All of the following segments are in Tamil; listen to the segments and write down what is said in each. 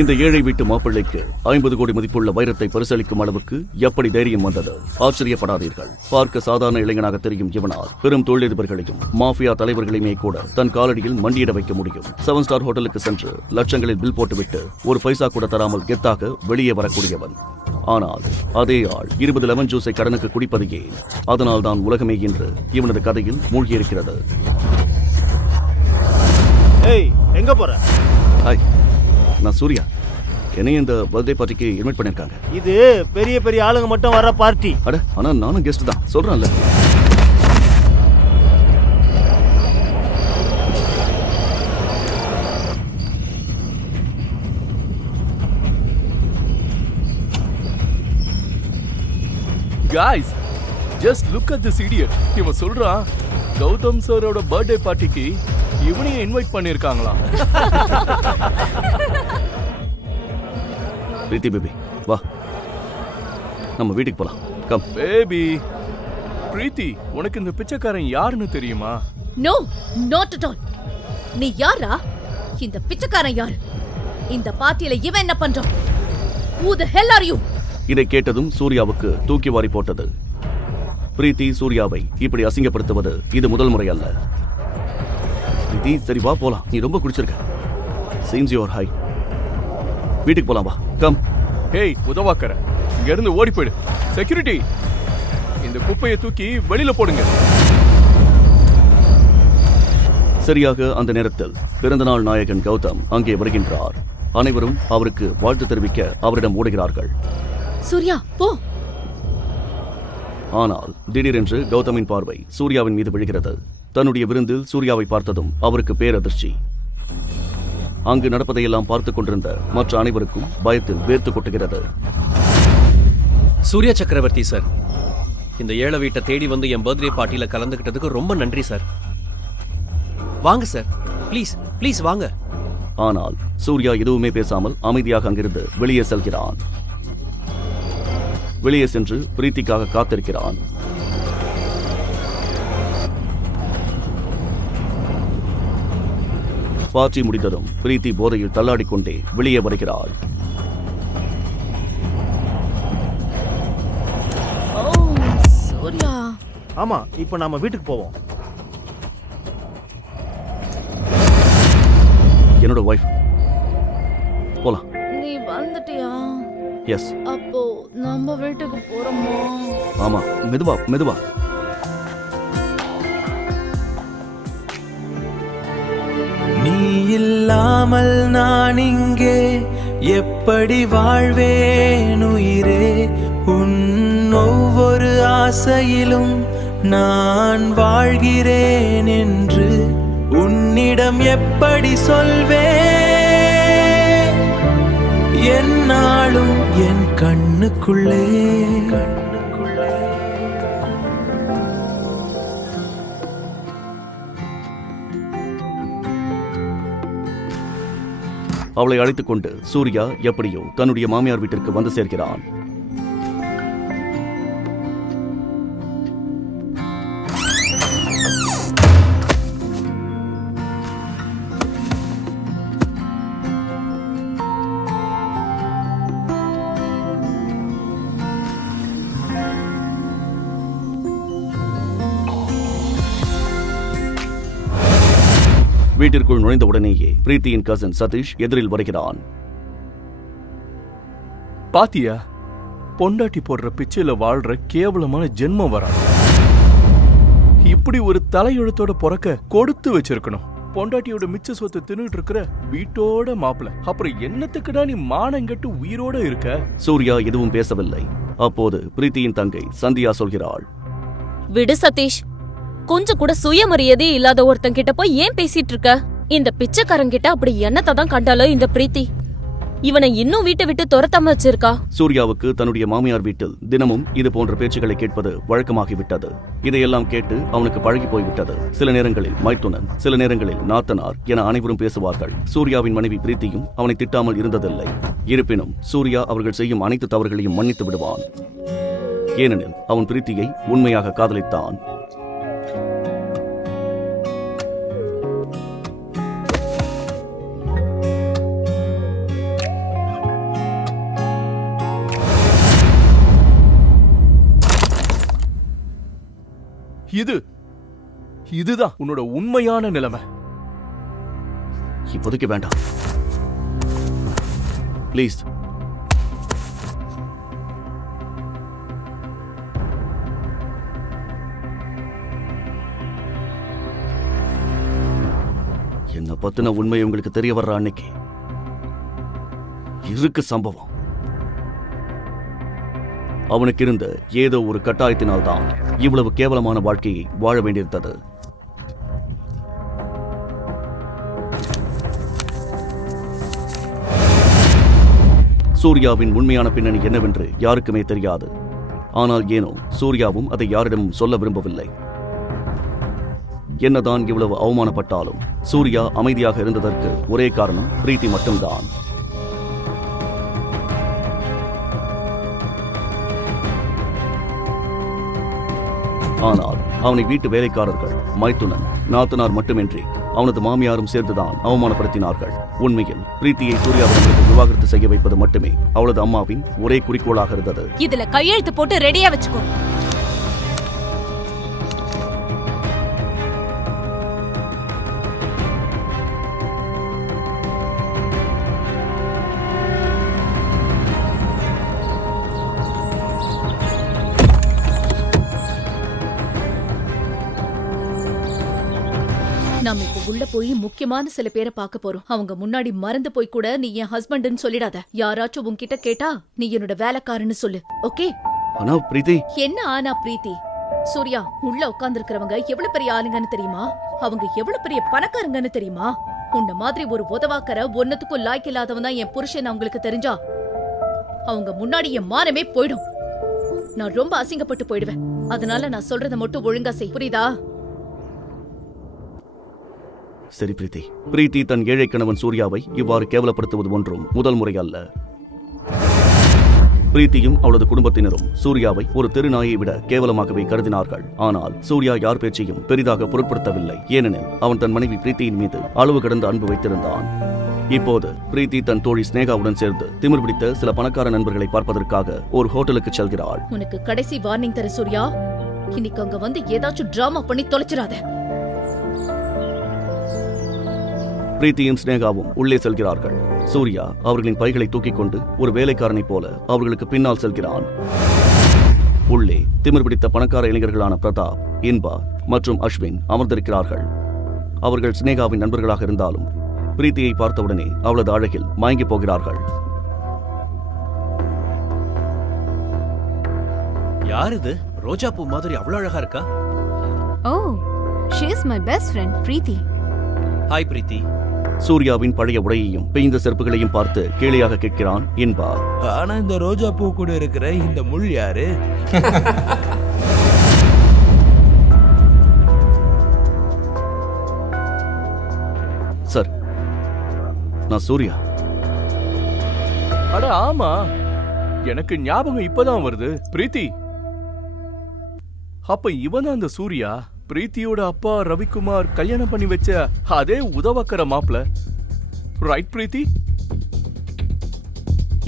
இந்த ஏழை வீட்டு மாப்பிள்ளைக்கு 50 கோடி மதிப்புள்ள வைரத்தை பரிசளிக்கும் அளவுக்கு எப்படி தைரியம் வந்தது? ஆச்சரியப்படாதீர்கள். பார்க்க சாதாரண இளைஞனாக தெரியும் இவனால் பெரும் தொழிலதிபர்களையும் மாஃபியா தலைவர்களையுமே கூட தன் காலடியில் மண்டியிட வைக்க முடியும். 7 ஸ்டார் ஹோட்டலுக்கு சென்று லட்சங்களில் பில் போட்டுவிட்டு ஒரு பைசா கூட தராமல் கெத்தாக வெளியே வரக்கூடியவன். ஆனால் அதே ஆள் 20 லெமன் ஜூஸை கடனுக்கு குடிப்பது ஏன்? அதனால் தான் உலகமே இன்று இவனது கதையில் மூழ்கியிருக்கிறது. ஏய், எங்க போற? ஹாய், நான் சூர்யா. என்னையும் இந்த பர்த்டே பார்ட்டிக்கு இன்வைட் பண்ணிருக்காங்க. இது பெரிய பெரிய ஆளுங்க மட்டும் வர பார்ட்டி. அட, ஆனா நானும் கெஸ்ட் தான் சொல்றேன்ல. Guys, just look at this idiot. இவன் சொல்றான் கௌதம் சாரோட பர்த்டே பார்ட்டிக்கு இவனையும் இன்வைட் பண்ணிருக்காங்களா? பிரீத்தி பேபி, வா, நம்ம வீட்டுக்கு போலாம். Come baby. பிரீத்தி, உனக்கு இந்த பிச்சைக்காரன் யாருன்னு தெரியுமா? No, not at all. நீ யாரா? இந்த பிச்சைக்காரன் யாரு? இந்த பார்ட்டியில இவன் என்ன பண்றான்? Who the hell are you? இதை கேட்டதும் சூர்யாவுக்கு தூக்கி வாரி போட்டது. பிரீத்தி சூர்யாவை இப்படி அசிங்கப்படுத்துவது இது முதல் முறை அல்ல. பிரீத்தி, சரி வா போலாம். நீ ரொம்ப குடிச்சிருக்க. Seems your high. வீட்டுக்கு போலாம், வா, கம். ஹேய் உதவாக்கற, இங்க இருந்து ஓடி போயிடு. செக்யூரிட்டி, இந்த குப்பையை தூக்கி வெளியில போடுங்க. சரியாக அந்த நேரத்தில் பிறந்தநாள் நாயகன் கௌதம் அங்கே வருகின்றார். அனைவரும் அவருக்கு வாழ்த்து தெரிவிக்க அவரிடம் ஓடுகிறார்கள். சூர்யா, போ. ஆனால் திடீரென்று கௌதமின் பார்வை சூர்யாவின் மீது விழுகிறது. தன்னுடைய விருந்தில் சூர்யாவை பார்த்ததும் அவருக்கு பேரதிர்ச்சி. அங்கு நடப்பதையெல்லாம் பார்த்துக் கொண்டிருந்த மற்ற அனைவருக்கும் பயத்தில் வேர்த்து கொட்டுகிறது. சூர்யா சக்கரவர்த்தி சார், இந்த ஏழை வீட்டை தேடி வந்து என் பர்த்டே பார்ட்டியில கலந்துக்கிட்டதுக்கு ரொம்ப நன்றி சார். வாங்க சார், ப்ளீஸ் ப்ளீஸ் வாங்க. ஆனால் சூர்யா எதுவுமே பேசாமல் அமைதியாக அங்கிருந்து வெளியே செல்கிறான். வெளியே சென்று பிரீத்திக்காக காத்திருக்கிறான். பார்ட்டி முடிந்ததும் பிரீத்தி போதையில் தள்ளாடிக்கொண்டே வெளியே வருகிறாள். சூர்யா, ஆமா, இப்போ நாம வீட்டுக்கு போவோம். என்னோட வைஃப். போலாம். நீ வந்துட்டியா? எஸ். அப்போ நம்ம வீட்டுக்கு போறோமா? ஆமா, மெதுவா மெதுவா. நீ இல்லாமல் நான் இங்கே எப்படி வாழ்வேன் உயிரே? உன் ஒவ்வொரு ஆசையிலும் நான் வாழ்கிறேன் என்று உன்னிடம் எப்படி சொல்வேன்? என்னாலும் என் கண்ணுக்குள்ளே அவளை அழைத்துக் கொண்டு சூர்யா எப்படியோ தன்னுடைய மாமியார் வீட்டிற்கு வந்து சேர்க்கிறான். வீட்டிற்குள் நுழைந்த உடனேயே பிரீத்தியின் கசின் சதீஷ் எதிரில் வருகிறான். பாத்தியா, பொண்டாட்டி போடுற பிச்சையில வாழ்ற கேவலமான ஜென்மம் வரா. இப்படி ஒரு தலையெழுத்தோட பிறக்க கொடுத்து வச்சிருக்கணும். பொண்டாட்டியோட மிச்ச சொத்து தின்னுட்டு இருக்கிற வீட்டோட மாப்பிள, அப்புறம் என்னத்துக்குடா நீ மானங்கட்டு உயிரோட இருக்க? சூர்யா எதுவும் பேசவில்லை. அப்போது பிரீத்தியின் தங்கை சந்தியா சொல்கிறாள், விடு சதீஷ், கொஞ்சம் கூட சுயமரியாதை இல்லாத ஒருத்தன் கிட்ட போய் ஏன் பேசிட்டு இருக்க? இந்த பிச்சைக்காரங்கிட்ட அப்படி என்னத்தை தான் கண்டாலோ இந்த பிரீத்தி. இவனை இன்னும் வீட்டை விட்டு துரத்தாம வச்சிருக்கா. சூர்யாவுக்கு தன்னுடைய மாமியார் வீட்டில் தினமும் இது போன்ற பேச்சுக்களை கேட்பது வழக்கமாகிவிட்டது. இதையெல்லாம் கேட்டு அவனுக்கு பழகி போய்விட்டது. சில நேரங்களில் மைத்துனன், சில நேரங்களில் நாத்தனார் என அனைவரும் பேசுவார்கள். சூர்யாவின் மனைவி பிரீத்தியும் அவனை திட்டாமல் இருந்ததில்லை. இருப்பினும் சூர்யா அவர்கள் செய்யும் அனைத்து தவறுகளையும் மன்னித்து விடுவான். ஏனெனில் அவன் பிரீத்தியை உண்மையாக காதலித்தான். இதுதான் உன்னோட உண்மையான நிலைமை. இப்போதைக்கு வேண்டாம் ப்ளீஸ். என்ன பத்தின உண்மை உங்களுக்கு தெரிய வர்ற அன்னைக்கு இருக்கு சம்பவம். அவனுக்கு இருந்த ஏதோ ஒரு கட்டாயத்தினால்தான் இவ்வளவு கேவலமான வாழ்க்கையை வாழ வேண்டியிருந்தது. சூர்யாவின் உண்மையான பின்னணி என்னவென்று யாருக்குமே தெரியாது. ஆனால் ஏனோ சூர்யாவும் அதை யாரிடமும் சொல்ல விரும்பவில்லை. என்னதான் இவ்வளவு அவமானப்பட்டாலும் சூர்யா அமைதியாக இருந்ததற்கு ஒரே காரணம் பிரீத்தி மட்டும்தான். ஆனால் அவனை வீட்டு வேலைக்காரர்கள், மைத்துனன், நாத்தனார் மட்டுமின்றி அவனது மாமியாரும் சேர்ந்துதான் அவமானப்படுத்தினார்கள். உண்மையில் பிரீத்தியை சூர்யாவிடமிருந்து விவாகரத்து செய்ய வைப்பது மட்டுமே அவளது அம்மாவின் ஒரே குறிக்கோளாக இருந்தது. இதுல கையெழுத்து போட்டு ரெடியா வச்சுக்கோ. நாம இப்ப உள்ள போய் முக்கியமான சில பேரை பார்க்க போறோம். அவங்க முன்னாடி மறந்து போய் கூட நீ என் ஹஸ்பண்ட்னு சொல்லிடாத. யாராச்சும் உன்கிட்ட கேட்டா நீ என்னோட வேலைக்காரன்னு சொல்லு. ஓகே? ஆனா பிரீத்தி, என்ன ஆனா பிரீத்தி? சூர்யா, உள்ள உட்கார்ந்திருக்கிறவங்க எவ்வளவு பெரிய ஆளுங்கன்னு தெரியுமா? அவங்க எவ்வளவு பெரிய பணக்காரங்கன்னு தெரியுமா? உன்ன மாதிரி ஒரு உதவாக்கற ஒன்னத்துக்கும் லாய்க்கு இல்லாதவன் தான் என் புருஷன் அவங்களுக்கு தெரிஞ்சா அவங்க முன்னாடி என் மானமே போயிடும். நான் ரொம்ப அசிங்கப்பட்டு போயிடுவேன். அதனால நான் சொல்றத மட்டும் ஒழுங்கா செய், புரியுதா? சரி பிரீத்தி. பிரீத்தி தன் ஏழை கணவன் சூர்யாவை இவ்வாறு கேவலப்படுத்துவது ஒன்றும் முதல் முறை அல்ல. பிரீத்தியும் அவளது குடும்பத்தினரும் சூர்யாவை ஒரு தெருநாயை விட கேவலமாகவே கருதினார்கள். ஆனால் சூர்யா யார் பேச்சையும் பெரிதாக பொருட்படுத்தவில்லை. ஏனெனில் அவன் தன் மனைவி பிரீத்தியின் மீது அளவு கடந்த அன்பு வைத்திருந்தான். இப்போது பிரீத்தி தன் தோழி ஸ்னேகாவுடன் சேர்ந்து திமிர் பிடித்த சில பணக்கார நண்பர்களை பார்ப்பதற்காக ஒரு ஹோட்டலுக்கு செல்கிறாள். உனக்கு கடைசி வார்னிங் தர சூர்யா. இன்னைக்கு அங்க வந்து ஏதாச்சும் டிராமா பண்ணி தொலைச்சிடாத. பிரீத்தியும் ஸ்னேகாவும் உள்ளே செல்கிறார்கள். சூர்யா அவர்களின் பைகளை தூக்கிக் கொண்டு ஒரு வேலைக்காரனைப் போல அவர்களுக்கு பின்னால் செல்கிறான். உள்ளே திமிர் பிடித்த பணக்கார இளைஞர்களான பிரதாப், இன்பா மற்றும் அஸ்வின் அமர்ந்திருக்கிறார்கள். அவர்கள் ஸ்னேகாவின் நண்பர்களாக இருந்தாலும் பிரீத்தியை பார்த்தவுடனே அவளது அழகில் மயங்கி போகிறார்கள். யார் இது? ரோஜா பூ மாதிரி அவ்வளவு அழகா இருக்கா. Oh, she is my best friend, Preeti. Hi Preeti. சூர்யாவின் பழைய உடையையும் பெய்ந்த செருப்புகளையும் பார்த்து கேலியாக கேட்கிறான் இன்பா. ஆனா இந்த ரோஜா பூ கூட இருக்கிற இந்த முள் யாரு? சார், நான் சூர்யா. அட ஆமா, எனக்கு ஞாபகம் இப்பதான் வருது. பிரீத்தி, அப்ப இவன் தான் அந்த சூர்யா. பிரீத்தியோட அப்பா ரவிக்குமார் கல்யாணம் பண்ணி வச்ச அதே உதவக்கற மாப்ள. ரைட் பிரீத்தி?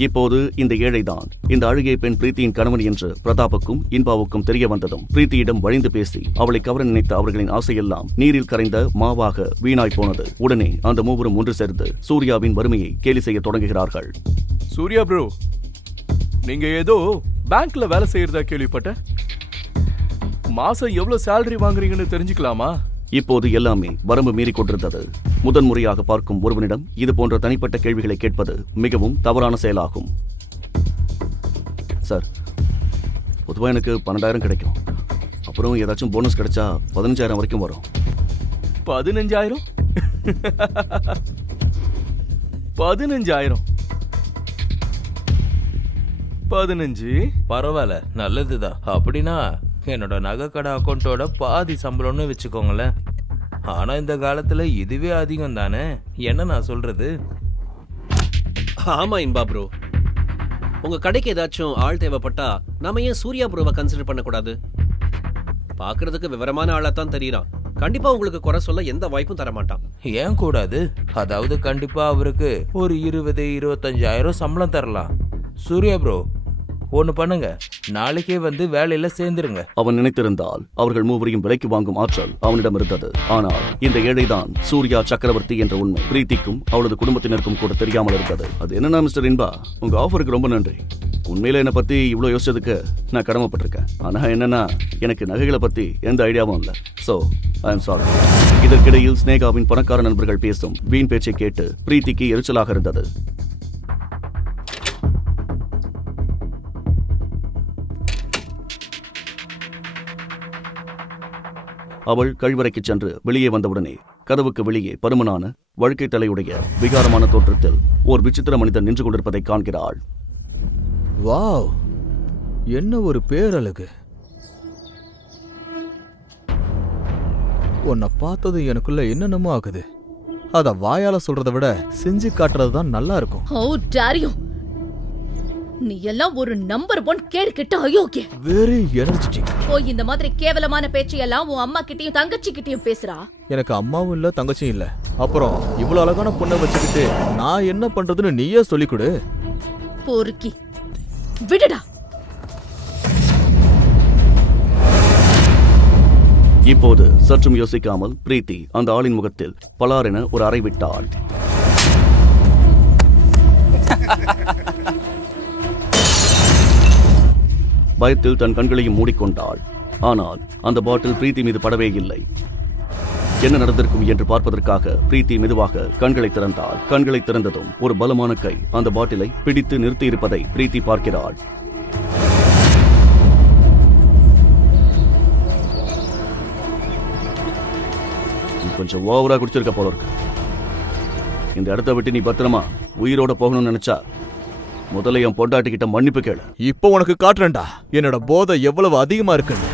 இப்போது இந்த ஏழைதான் இந்த அழகிய பெண் பிரீத்தியின் கணவன் என்று பிரதாப்புக்கும் இன்பாவுக்கும் தெரிய வந்ததும் பிரீத்தியிடம் வழிந்து பேசி அவளை கவர நினைத்த அவர்களின் ஆசையெல்லாம் நீரில் கரைந்த மாவாக வீணாய் போனது. உடனே அந்த மூவரும் ஒன்று சேர்ந்து சூர்யாவின் வறுமையை கேலி செய்ய தொடங்குகிறார்கள். சூர்யா ப்ரோ, நீங்க ஏதோ பேங்க்ல வேலை செய்யறதா கேள்விப்பட்டேன். மாசம் எவ்வளவு சேலரி வாங்குறீங்கன்னு தெரிஞ்சுக்கலாமா? இப்போது எல்லாமே வரம்பு மீறி கொண்டிருந்தது. முதன்முறையாக பார்க்கும் ஒருவனிடம் இது போன்ற தனிப்பட்ட கேள்விகளை கேட்பது மிகவும் தவறான செயலாகும். சார், பொதுவாக எனக்கு 12,000 கிடைக்கும். அப்புறம் ஏதாச்சும் போனஸ் கிடைச்சா 15,000 வரைக்கும் வரும். 15,000? 15,000? 15? பரவாயில்ல, நல்லதுதான். அப்படின்னா என்னோட நகைக்கடை அக்கௌண்ட்டோட பாதி சம்பளம்னு வச்சுக்கோங்களேன். ஆனா இந்த காலத்துல இதுவே அதிகம் தானே. என்ன நான் சொல்றது? ஆமா இன்பா ப்ரோ, உங்க கடைக்கு ஏதாச்சும் ஆள் தேவைப்பட்டா நாம ஏன் சூர்யா ப்ரோவை கன்சிடர் பண்ணக்கூடாது? பாக்குறதுக்கு விவரமான ஆளா தான் தெரியறான். கண்டிப்பா உங்களுக்கு குறை சொல்ல எந்த வாய்ப்பும் தர மாட்டான். ஏன் கூடாது? அதாவது கண்டிப்பா அவருக்கு ஒரு 20-25,000 சம்பளம் தரலாம். சூர்யா ப்ரோ, ஒன்று பண்ணுங்க, நாளைக்கே வந்து வேலையில சேர்ந்துருங்க. அவன் நினைத்திருந்தால் அவர்கள் மூவரையும் விலைக்கு வாங்கும் ஆற்றல் அவனிடம் இருந்தது. ஆனால் இந்த ஏழைதான் சூர்யா சக்கரவர்த்தி என்ற உண்மை பிரீத்திக்கும் அவளது குடும்பத்தினருக்கும் கூட தெரியாமல் இருந்தது. அது என்னன்னா மிஸ்டர் இன்பா, உங்க ஆஃபருக்கு ரொம்ப நன்றி. உண்மையில என்னை பத்தி இவ்வளவு யோசிச்சதுக்கு நான் கடமைப்பட்டிருக்கேன். ஆனா என்னன்னா, எனக்கு நகைகளை பத்தி எந்த ஐடியாவும் இல்லை. So I am sorry. இதற்கிடையில் ஸ்னேகாவின் பணக்கார நண்பர்கள் பேசும் வீண் பேச்சை கேட்டு பிரீத்திக்கு எரிச்சலாக இருந்தது. அவள் கழிவறைக்கு சென்று வெளியே வந்தவுடனே கதவுக்கு வெளியே பருமனான வழுக்கை தலையுடைய விகாரமான தோற்றத்தில் ஓர் விசித்திர மனிதன் நின்று கொண்டிருப்பதை காண்கிறாள். வாவ், என்ன ஒரு பேரழகு! உன்னை பார்த்தது எனக்குள்ள என்னென்னமோ ஆகுது. அத வாயால சொல்றதை விட செஞ்சு காட்டுறது தான் நல்லா இருக்கும். ஓ டாரியோ, நீ எல்லாம் ஒரு நம்பர் 1 கேடு கிட்ட அயோக்கிய. Very energetic. போய் இந்த மாதிரி கேவலமான பேச்சையெல்லாம் உன் அம்மா கிட்டயும் தங்கச்சி கிட்டயும் பேசுறா. எனக்கு அம்மாவும் இல்ல தங்கச்சியும் இல்ல. அப்புறம் இவ்வளவு அழகான பொண்ணை வச்சுக்கிட்டு நான் என்ன பண்றதுன்னு நீயே சொல்லிக் கொடு. பொறுக்கி விடுடா. இப்போது சற்றும் யோசிக்காமல் பிரீத்தி அந்த ஆளின் முகத்தில் பலாரென ஒரு அறை விட்டாள். பயத்தில் தன் கண்களையும் மூடிக்கொண்டாள். ஆனால் அந்த பாட்டில் பிரீத்தி மீது படவே இல்லை. என்ன நடந்திருக்கும் என்று பார்ப்பதற்காக பிரீத்தி மெதுவாக கண்களை திறந்தாள். கண்களை திறந்ததும் ஒரு பலமான கை அந்த பாட்டிலை பிடித்து நிறுத்தியிருப்பதை பிரீத்தி பார்க்கிறாள். கொஞ்சம் ஓவரா குடிச்சிருக்க போல இருக்கு. இந்த இடத்த விட்டு நீ பத்திரமா உயிரோட போகணும்னு நினைச்சா முதல்ல என் பொண்டாட்டி கிட்ட மன்னிப்பு கேளு. இப்போ உனக்கு காட்டுறேன்டா என்னோட போதை எவ்வளவு அதிகமா இருக்குன்னு.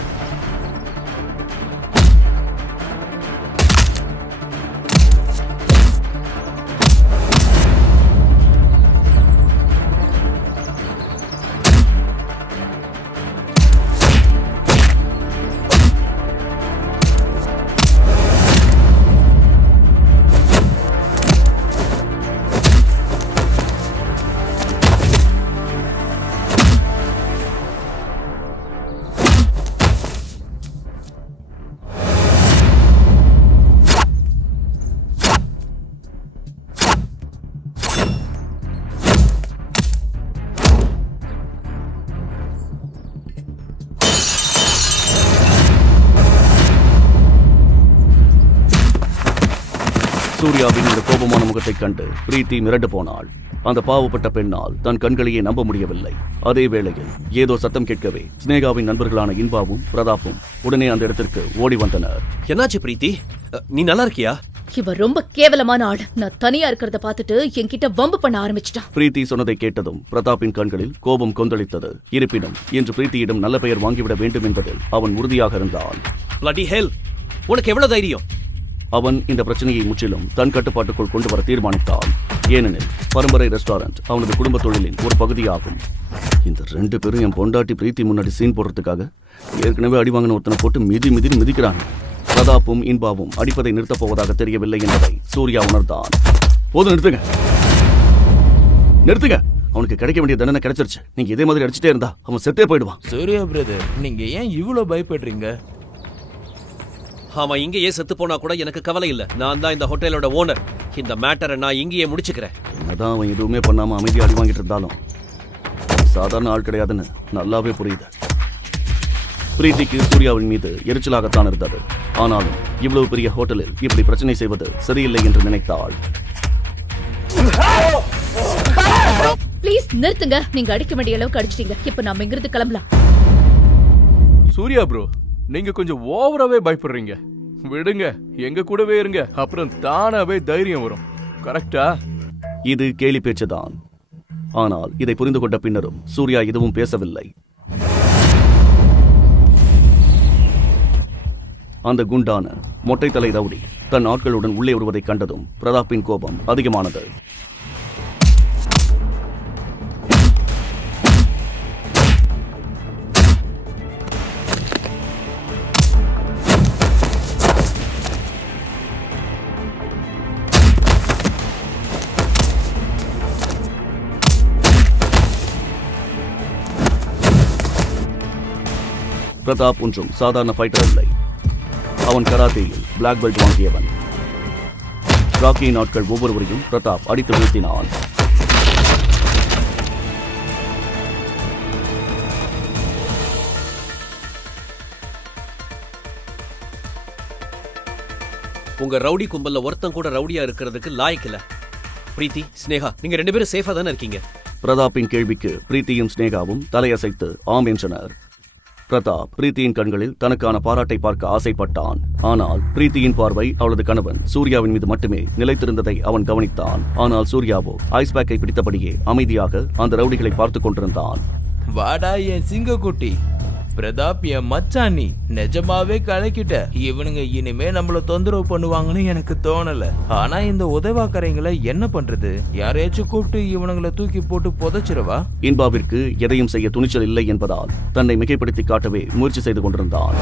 சூர்யாவின் இந்த கோபமான முகத்தைக் கண்டு பிரீத்தி மிரண்டு போனாள். அந்த பாவப்பட்ட பெண்ணால் தன் கண்களையே நம்ப முடியவில்லை. அதே வேளையில் ஏதோ சத்தம் கேட்கவே ஸ்னேகாவின் நண்பர்களான இன்பாவும் பிரதாப்பும் உடனே அந்த இடத்திற்கு ஓடி வந்தனர். என்னாச்சு பிரீத்தி, நீ நல்லா இருக்கியா? இவ ரொம்ப கேவலமான ஆள். நான் தனியா இருக்கிறத பார்த்துட்டு என்கிட்ட வம்பு பண்ண ஆரம்பிச்சிட்டான். பிரீத்தி சொன்னதை கேட்டதும் பிரதாப்பின் கண்களில் கோபம் கொந்தளித்தது. இருப்பினும் இன்று பிரீத்தியிடம் நல்ல பெயர் வாங்கிவிட வேண்டும் என்பதில் அவன் உறுதியாக இருந்தான். Bloody hell, உனக்கு எவ்வளவு தைரியம்? அவன் இந்த பிரச்சனையை முற்றிலும் தன் கட்டுப்பாட்டுக்குள் கொண்டு வர தீர்மானித்தான். ஏனெனில் பரம்பரை ரெஸ்டாரண்ட் அவனது குடும்ப தொழிலின் ஒரு பகுதியாகும். இந்த 2 பேரும் என் பொண்டாட்டி பிரீத்தி முன்னாடி சீன் போடுறதுக்காக ஏற்கனவே அடி வாங்கின ஒருத்தனை போட்டு மிதிக்கிறாங்க. பிரதாப்பும் இன்பாவும் அடிப்பதை நிறுத்தப் போவதாக தெரியவில்லை என்பதை சூர்யா உணர்ந்தான். போதும், நிறுத்துங்க. அவனுக்கு கிடைக்க வேண்டிய தண்டனை கிடைச்சிருச்சு. நீங்க இதே மாதிரி அடிச்சுட்டே இருந்தா அவன் செத்தே போயிடுவான். சூர்யா பிரதர், நீங்க ஏன் இவ்வளவு பயப்படுறீங்க? ஆமா, இங்கேயே செத்து போனா கூட எனக்கு கவலை இல்ல. நான் தான் இந்த ஹோட்டலோட ஓனர். இந்த மேட்டரை நான் இங்கேயே முடிச்சுக்கிறேன். என்னதான் அவன் எதுவுமே பண்ணாம அமைதியா அடி வாங்கிட்டு இருந்தாலும் சாதாரண ஆள் கிடையாதுன்னு நல்லாவே புரியுது. பிரீத்திக்கு சூர்யாவின் மீது எரிச்சலாகத்தான் இருந்தது. ஆனாலும் இவ்வளவு பெரிய ஹோட்டலில் இப்படி பிரச்சனை செய்வது சரியில்லை என்று நினைத்தாள். ப்ளீஸ் நிறுத்துங்க. நீங்க அடிக்க வேண்டிய அளவுக்கு அடிச்சிட்டீங்க. இப்ப நாம இங்கிருந்து கிளம்பலாம். சூர்யா ப்ரோ, நீங்க கொஞ்சம் ஓவராவே பயப்படுறீங்க. விடுங்க, எங்க கூடவே இருங்க. அப்புறம் தானாவே தைரியம் வரும். கரெக்டா? இது கேலி பேச்சுதான். ஆனால் இதை புரிந்து கொண்ட பின்னரும் சூர்யா எதுவும் பேசவில்லை. அந்த குண்டான மொட்டை தலை ரவுடி தன் ஆட்களுடன் உள்ளே வருவதை கண்டதும் பிரதாப்பின் கோபம் அதிகமானது. பிரதாப் ஒன்றும் சாதாரண ஃபைட்டர் இல்லை. அவன் கராத்தேயில் பிளாக் பெல்ட் வாங்கியவன். ராக்கி நாட்கள் ஒவ்வொருவரையும் பிரதாப் அடித்து வீழ்த்தினான். உங்க ரவுடி கும்பல்ல ஒருத்தன் கூட ரவுடியா இருக்கிறதுக்கு லாயக்கில்ல. பிரீத்தி, ஸ்னேகா, நீங்க 2 பேரும் சேஃபா தானே இருக்கீங்க? பிரதாப்பின் கேள்விக்கு பிரீத்தியும் ஸ்னேகாவும் தலையசைத்து ஆம் என்றனர். பிரதாப் பிரீத்தியின் கண்களில் தனக்கான பாராட்டை பார்க்க ஆசைப்பட்டான். ஆனால் பிரீத்தியின் பார்வை அவளது கணவன் சூர்யாவின் மீது மட்டுமே நிலைத்திருந்ததை அவன் கவனித்தான். ஆனால் சூர்யாவோ ஐஸ் பேக்கை பிடித்தபடியே அமைதியாக அந்த ரவுடிகளை பார்த்துக் கொண்டிருந்தான். வாடா என் சிங்கக்குட்டி, பிரதாப் என் மச்சான், நீ நிஜமாவே கலக்கிட்ட. இவனுங்க இனிமே நம்மள தொந்தரவு பண்ணுவாங்கன்னு எனக்கு தோணல. ஆனா இந்த உதவாக்கரைங்களை என்ன பண்றது? யாரையாச்சும் கூப்பிட்டு இவனுங்களை தூக்கி போட்டு புதைச்சிருவா? இன்பாவிற்கு எதையும் செய்ய துணிச்சல் இல்லை என்பதால் தன்னை மிகைப்படுத்தி காட்டவே முயற்சி செய்து கொண்டிருந்தான்.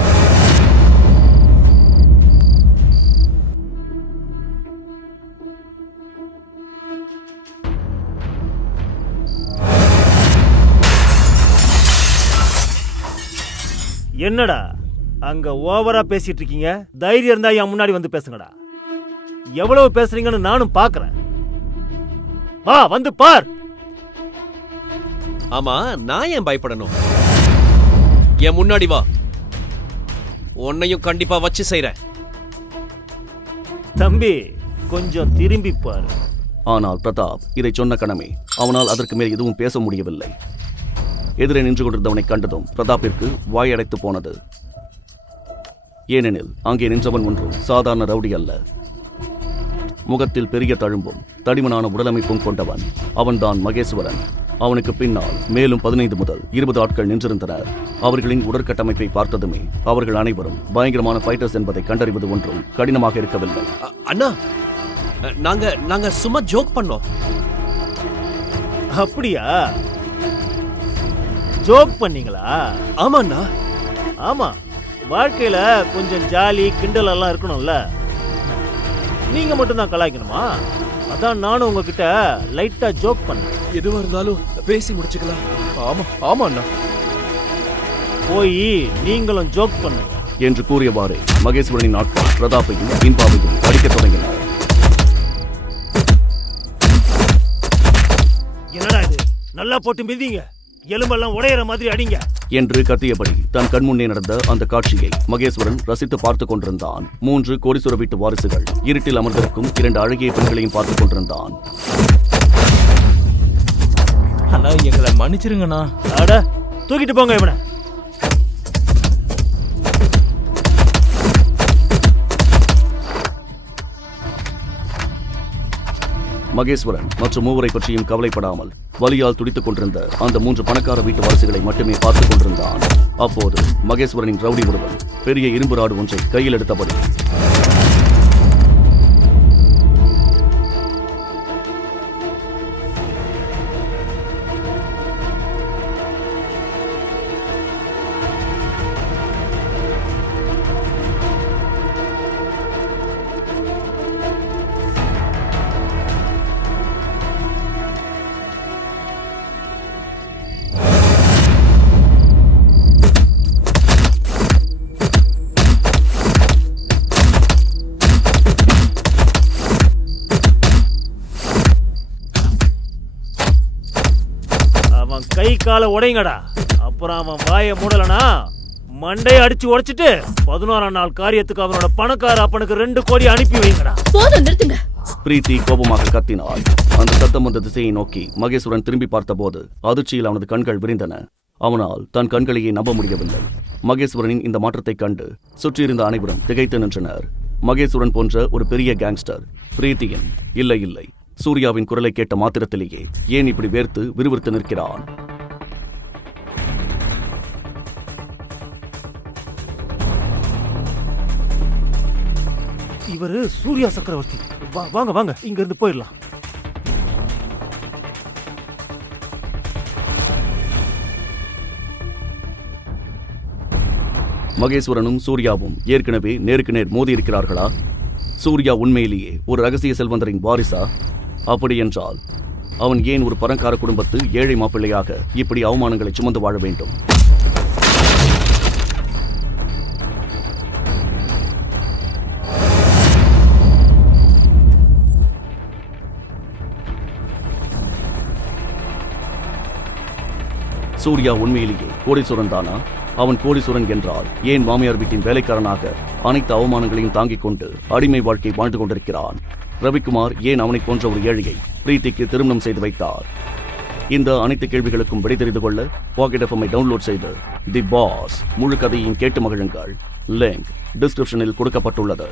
என்னடா அங்க ஓவரா பேசிட்டு இருக்கீங்க? தைரியம் இருந்தா என் முன்னாடி வந்து பேசுங்கடா. எவ்வளவு பேசுறீங்கன்னு நானும் பாக்குறேன். வா வந்து பார். ஆமா, நான் ஏன் பயப்படணும்? என் முன்னாடி வா, உன்னையும் கண்டிப்பா வச்சு செய்றேன். தம்பி, கொஞ்சம் திரும்பி பாரு. ஆனால் பிரதாப் இதை சொன்ன கணமே அவனால் அதற்கு மேல் எதுவும் பேச முடியவில்லை. எதிரே நின்று கொண்டிருந்தவனை கண்டதும் பிரதாப்பிற்கு வாயடைத்து போனது. ஏனெனில் அங்கே நின்றவன் ஒன்றும் சாதாரண ரவுடி அல்ல. முகத்தில் பெரிய தழும்பும் தடிமனான உடலமைப்பும் கொண்டவன். அவன்தான் மகேஸ்வரன். அவனுக்கு பின்னால் மேலும் 15 முதல் 20 ஆட்கள் நின்றிருந்தனர். அவர்களின் உடற்கட்டமைப்பை பார்த்ததுமே அவர்கள் அனைவரும் பயங்கரமான ஃபைட்டர்ஸ் என்பதை கண்டறிவது ஒன்றும் கடினமாக இருக்கவில்லை. அண்ணா, நாங்க சும்மா ஜோக் பண்ணோம். அப்படியா? ஜோக் பண்ணீங்களா? ஆமாண்ணா. ஆமா, வாழ்க்கையில கொஞ்சம் ஜாலி கிண்டல் எல்லாம் இருக்கணும்ல. நீங்க மட்டும் தான் கலாய்க்கணுமா? அதான் நானும் உங்ககிட்ட லைட்டா ஜோக் பண்ணேன். எதுவா இருந்தாலும் பேசி முடிச்சுக்கலாம். ஆமா அண்ணா. போய் நீங்களும் ஜோக் பண்ணுங்க என்று கூறியவாறே மகேஸ்வரனின் ஆட்கள் பிரதாப்பையும் இன்பாவையும் அடிக்கத் தொடங்கினர். என்னடா இது? நல்லா போட்டு மிதிங்க, எலும்பெல்லாம் உடையிற மாதிரி அடிங்க என்று கத்தியபடி தன் கண்முன்னே நடந்த அந்த காட்சியை மகேஸ்வரன் ரசித்து பார்த்துக் கொண்டிருந்தான். 3 கோடீஸ்வர வீட்டு வாரிசுகள் இருட்டில் அமர்ந்திருக்கும் 2 அழகிய பெண்களையும் பார்த்துக் கொண்டிருந்தான். அண்ணா, எங்களை மன்னிச்சிருங்கண்ணா. அட, தூக்கிட்டு போங்க இவனை. மகேஸ்வரன் மற்றும் மூவரை பற்றியும் கவலைப்படாமல் வலியால் துடித்துக் கொண்டிருந்த அந்த 3 பணக்கார வீட்டு வாரிசுகளை மட்டுமே பார்த்துக் கொண்டிருந்தான். அப்போது மகேஸ்வரனின் ரவுடி ஒருவன் பெரிய இரும்பு ராடு ஒன்றை கையில் எடுத்தபடி கை கால உடைங்கடா. அப்புறம் அவன் வாயை மூடலனா மண்டையை அடிச்சு உடைச்சிட்டு 11ஆம் நாள் காரியத்துக்கு அவனோட பணக்கார அப்பனுக்கு 2 கோடி அனுப்பி வைங்கடா. போதும், நிறுத்துங்க. பிரீத்தி கோபமாக கத்தினாள். அந்த சத்தம் வந்த திசையை நோக்கி மகேஸ்வரன் திரும்பி பார்த்தபோது அதிர்ச்சியில் அவனது கண்கள் விரிந்தன. அவனால் தன் கண்களையே நம்ப முடியவில்லை. மகேஸ்வரனின் இந்த மாற்றத்தைக் கண்டு சுற்றியிருந்த அனைவரும் திகைத்து நின்றனர். மகேஸ்வரன் போன்ற ஒரு பெரிய கேங்ஸ்டர் பிரீத்தியின் இல்லை சூர்யாவின் குரலை கேட்ட மாத்திரத்திலேயே ஏன் இப்படி வேர்த்து விறுவிறுத்து நிற்கிறான்? இவரு சூர்யா சக்கரவர்த்தி. வாங்க இங்க இருந்து போயிடலாம். மகேஸ்வரனும் சூர்யாவும் ஏற்கனவே நேருக்கு நேர் மோதி இருக்கிறார்களா? சூர்யா உண்மையிலேயே ஒரு ரகசிய செல்வந்தரின் வாரிசா? அப்படியென்றால் அவன் ஏன் ஒரு பணக்கார குடும்பத்து ஏழை மாப்பிள்ளையாக இப்படி அவமானங்களை சுமந்து வாழ வேண்டும்? சூர்யா உண்மையிலேயே கோடீஸ்வரன் தானா? அவன் கோடீஸ்வரன் என்றால் ஏன் மாமியார் வீட்டின் வேலைக்காரனாக அனைத்து அவமானங்களையும் தாங்கிக் கொண்டு அடிமை வாழ்க்கை வாழ்ந்து கொண்டிருக்கிறான்? ரவிக்குமார் ஏன் அவனை போன்ற ஒரு ஏழையை பிரீத்திக்கு திருமணம் செய்து வைத்தார்? இந்த அனைத்து கேள்விகளுக்கும் விடை தெரிந்து கொள்ள பாக்கெட் எஃப்எம்ஐ டவுன்லோட் செய்து தி பாஸ் முழு கதையையும் கேட்டு மகிழுங்கள். லிங்க் டிஸ்கிரிப்ஷனில் கொடுக்கப்பட்டுள்ளது.